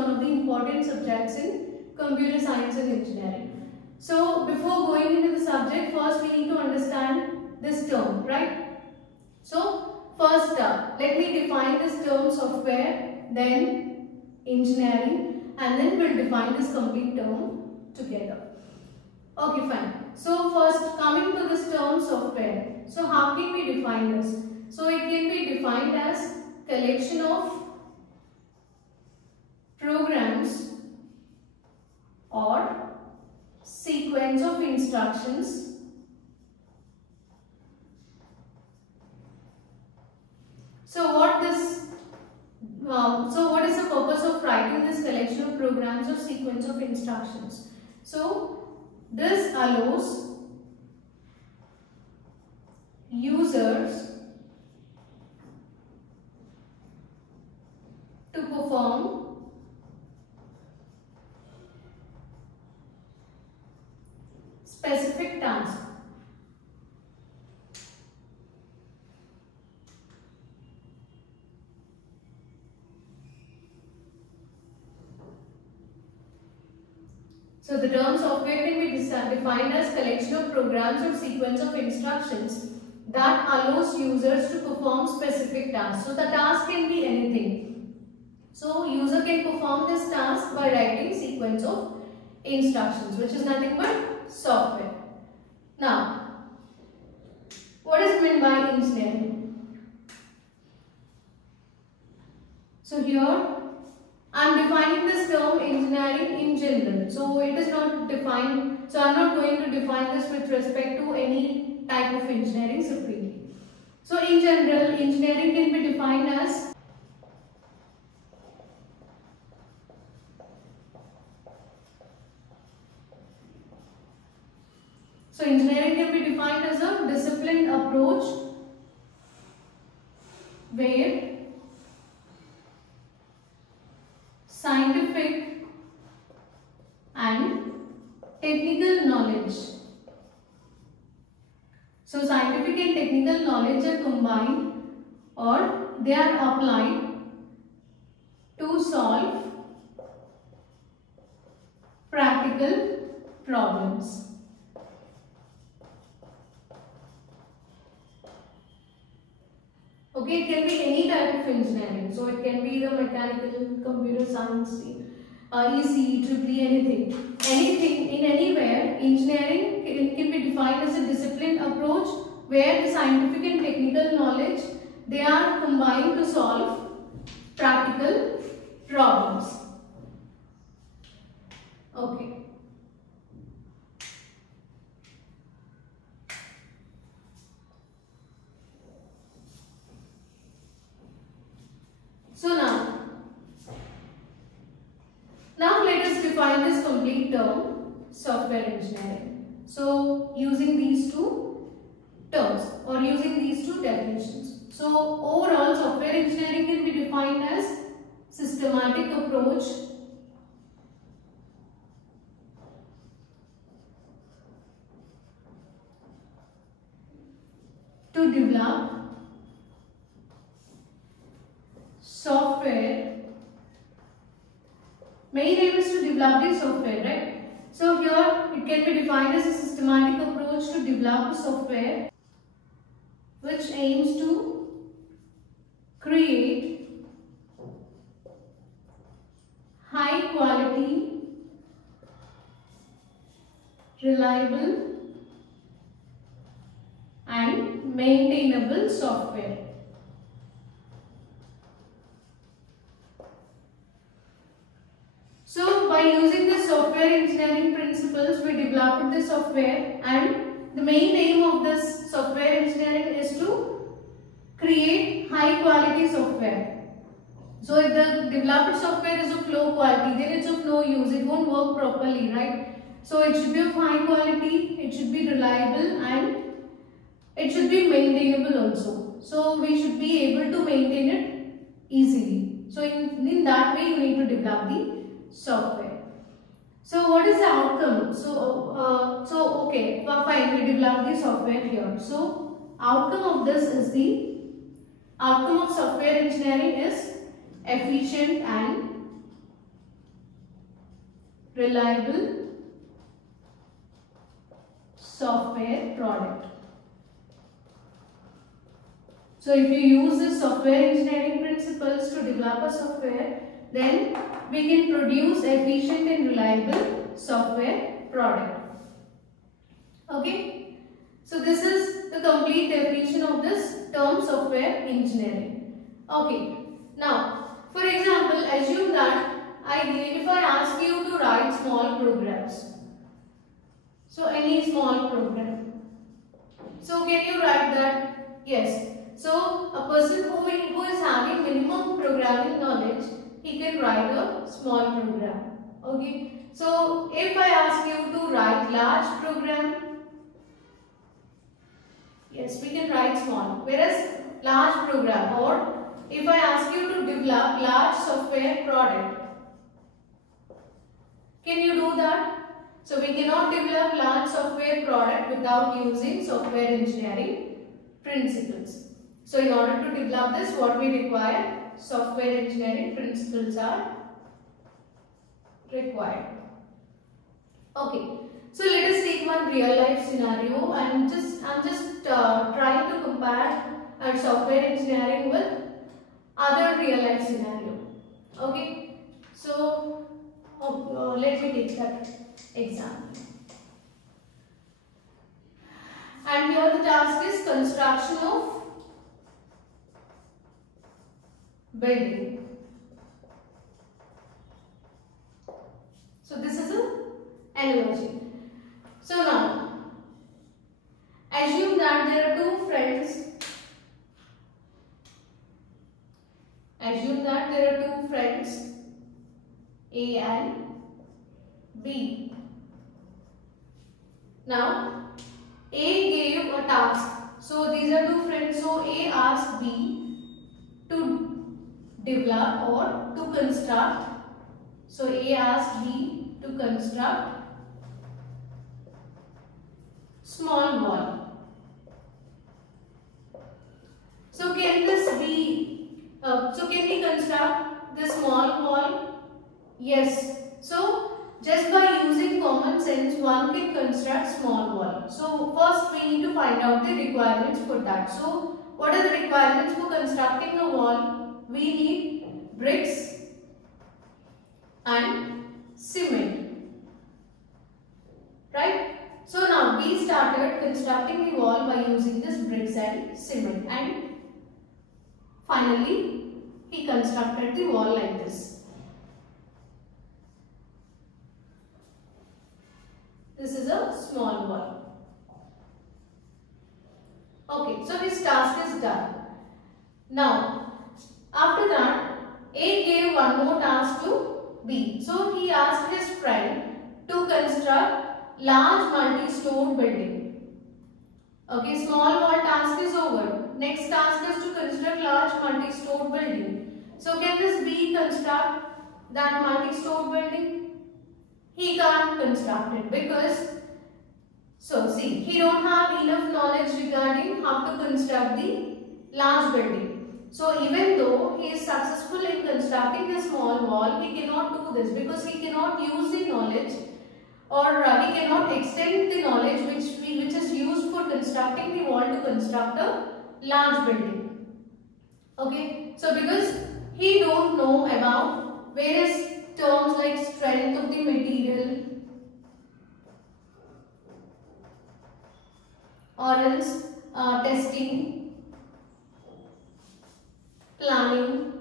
one of the important subjects in computer science and engineering. So before going into the subject, first we need to understand this term, right? So first let me define this term software, then engineering, and then we'll define this complete term together. Okay, fine. So first, coming to this term software. So how can we define this? So it can be defined as collection of programs or sequence of instructions so what is the purpose of writing this collection of programs or sequence of instructions? So this allows users to perform specific tasks. So the term software can be defined as collection of programs or sequence of instructions that allows users to perform specific tasks. So the task can be anything. So user can perform this task by writing sequence of instructions, which is nothing but software. Now, what is meant by engineering? So here I am defining this term engineering in general. So it is not defined. So I am not going to define this with respect to any type of engineering separately. So in general, engineering can be defined as engineering can be defined as a disciplined approach where scientific and technical knowledge. So scientific and technical knowledge are combined or they are applied to solve practical problems. Okay, it can be any type of engineering. So it can be the mechanical, computer science, ECE, EEE, anything. Anything in anywhere, engineering can be defined as a disciplined approach where the scientific and technical knowledge, they are combined to solve practical problems. Okay. So now let us define this complete term software engineering. So using these two terms or using these two definitions. So overall software engineering can be defined as systematic approach to develop software. Main aim is to develop the software, right? So here it can be defined as a systematic approach to develop a software which aims to create high quality, reliable and maintainable software. So by using the software engineering principles, we developed the software, and the main aim of this software engineering is to create high quality software. So if the developed software is of low quality, then it's of no use, it won't work properly, right? So it should be of high quality, it should be reliable and it should be maintainable also. So we should be able to maintain it easily. So in that way you need to develop the software. So what is the outcome? So okay, fine, we develop the software here. So outcome of this is the outcome of software engineering is efficient and reliable software product. So if you use the software engineering principles to develop a software, then we can produce efficient and reliable software product. Okay. So this is the complete definition of this term software engineering. Okay. Now, for example, assume that if I ask you to write small programs. So any small program. So can you write that? Yes. So a person who is having minimum programming knowledge, he can write a small program. Okay. So if I ask you to write large program, yes, we can write small. Whereas large program, or if I ask you to develop large software product, can you do that? So we cannot develop large software product without using software engineering principles. So in order to develop this, what we require? Software engineering principles are required. Okay. So let us take one real life scenario. I'm just trying to compare our software engineering with other real life scenario. Okay. So let me take that example. And here the task is construction of building. So this is an analogy. So now, assume that there are two friends. Assume that there are two friends, A and B. Now, A gave a task. So these are two friends. So A asked B to develop or to construct. So A asked B to construct small wall. So can this be? So can we construct this small wall? Yes. So just by using common sense, one can construct small wall. So first we need to find out the requirements for that. So what are the requirements for constructing a wall? We need bricks and cement, right? So now we started constructing the wall by using this bricks and cement, and finally he constructed the wall like this. This is a small wall. Okay, so his task is done. Now, after that, A gave one more task to B. So he asked his friend to construct large multi-stored building. Okay, small wall task is over. Next task is to construct large multi-stored building. So can this B construct that multi-stored building? He can't construct it because, so see, he don't have enough knowledge regarding how to construct the large building. So even though he is successful in constructing a small wall, he cannot do this because he cannot use the knowledge, or he cannot extend the knowledge which is used for constructing the wall to construct a large building. Okay, so because he don't know about various terms like strength of the material, or else testing, planning,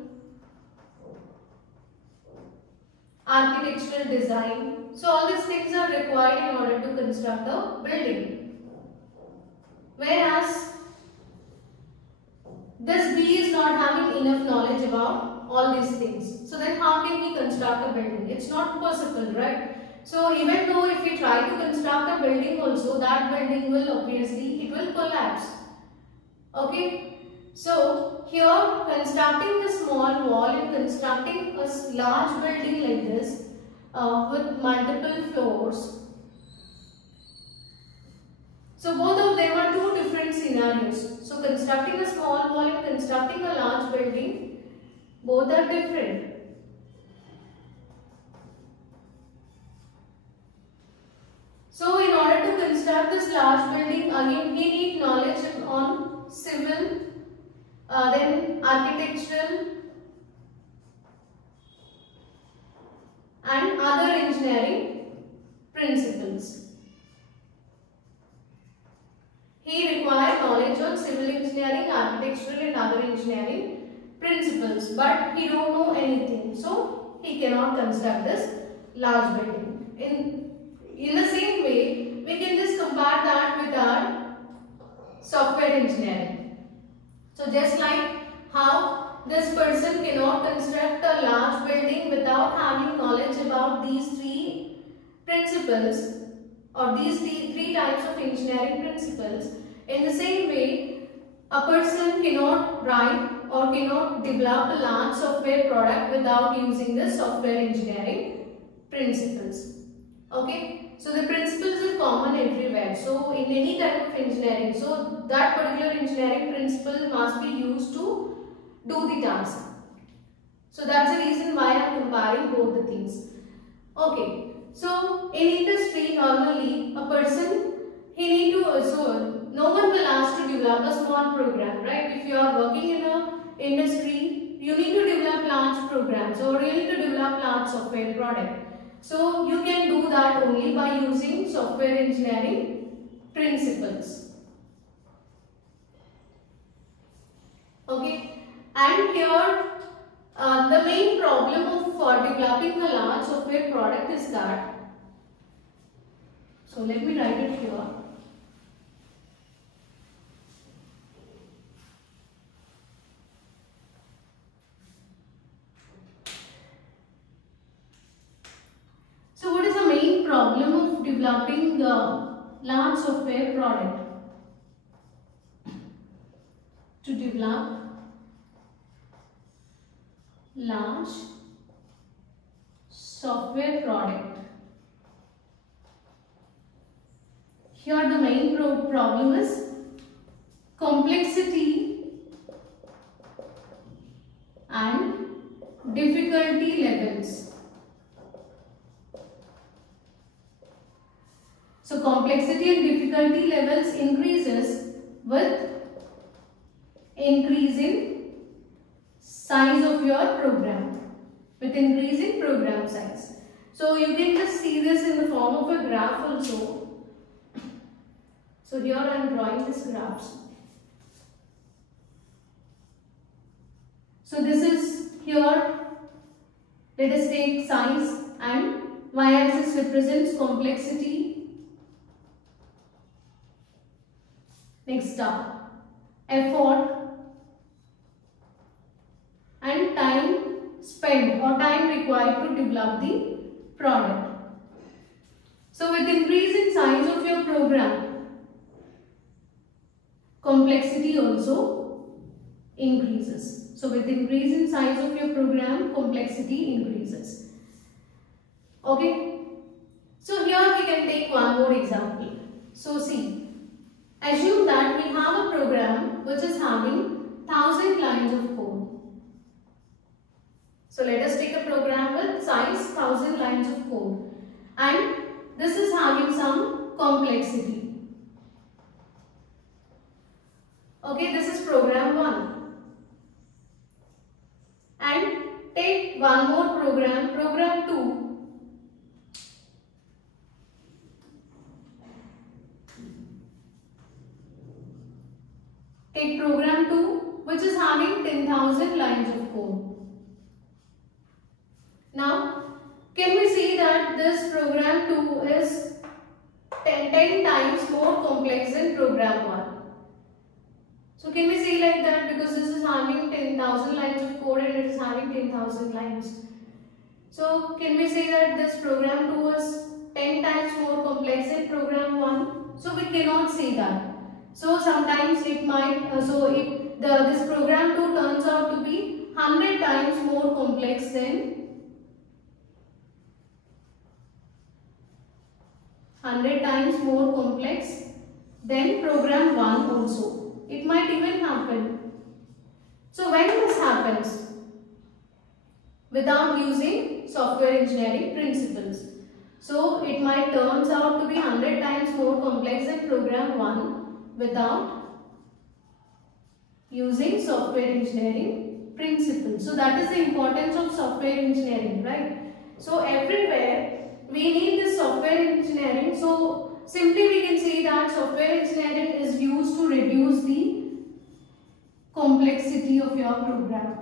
architectural design. So all these things are required in order to construct a building. Whereas this B is not having enough knowledge about all these things. So then how can he construct a building? It's not possible, right? So even though if we try to construct a building also, that building will obviously, it will collapse. Okay. So here constructing a small wall and constructing a large building like this with multiple floors. So both of them are two different scenarios. So constructing a small wall and constructing a large building, both are different. this large building, again he need knowledge on civil, then architectural and other engineering principles. He requires knowledge on civil engineering, architectural and other engineering principles, but he don't know anything, so he cannot construct this large building. In the same way, we can just compare that with our software engineering. So just like how this person cannot construct a large building without having knowledge about these three principles or these three types of engineering principles, in the same way, a person cannot write or cannot develop a large software product without using the software engineering principles. Okay, so the principles are common everywhere. So in any type of engineering, so that particular engineering principle must be used to do the task. So that's the reason why I am comparing both the things. Okay, so in industry normally a person, he need to also, no one will ask to develop a small program, right? If you are working in a industry, you need to develop large programs or you need to develop large software product. So you can do that only by using software engineering principles. Okay, and here the main problem of developing a large software product is that, so let me write it here. So what is the main problem of developing the large software product? To develop large software product. Here the main problem is complexity and difficulty levels. So complexity and difficulty levels increases with increasing size of your program, with increasing program size. So you can just see this in the form of a graph also. So here I am drawing this graphs. So this is here, let us take size, and y-axis represents complexity. Next up, effort and time spent or time required to develop the product. So with increasing size of your program, complexity also increases. So with increase in size of your program, complexity increases. Okay. So here we can take one more example. So see, assume that we have a program which is having 1000 lines of code. So let us take a program with size 1000 lines of code, and this is having some complexity. Okay, this is program 1. And take one more program, program 2. Take program 2 which is having 10,000 lines of code. Now, can we see that this program 2 is 10 times more complex than program 1? So can we see like that, because this is having 10,000 lines of code and it is having 10,000 lines. So can we say that this program 2 is 10 times more complex than program 1? So we cannot say that. So sometimes it might, this program 2 turns out to be 100 times more complex than program 1 also. It might even happen. So when this happens, without using software engineering principles. So it might turns out to be 100 times more complex than program 1 without using software engineering principles. So that is the importance of software engineering, right? So everywhere we need this software engineering. So simply we can say that software engineering is used to reduce the complexity of your program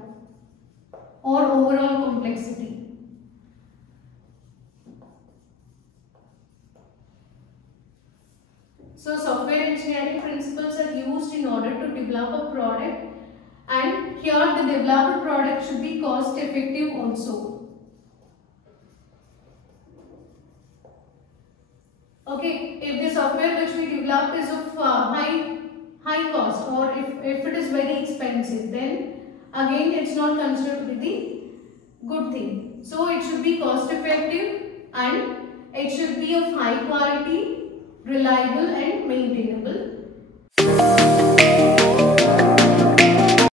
or overall complexity. So software engineering principles are used in order to develop a product, and here the developed product should be cost effective also. Okay, if the software which we developed is of high cost, or if it is very expensive, then again it's not considered to be the good thing. So it should be cost effective and it should be of high quality, reliable and maintainable.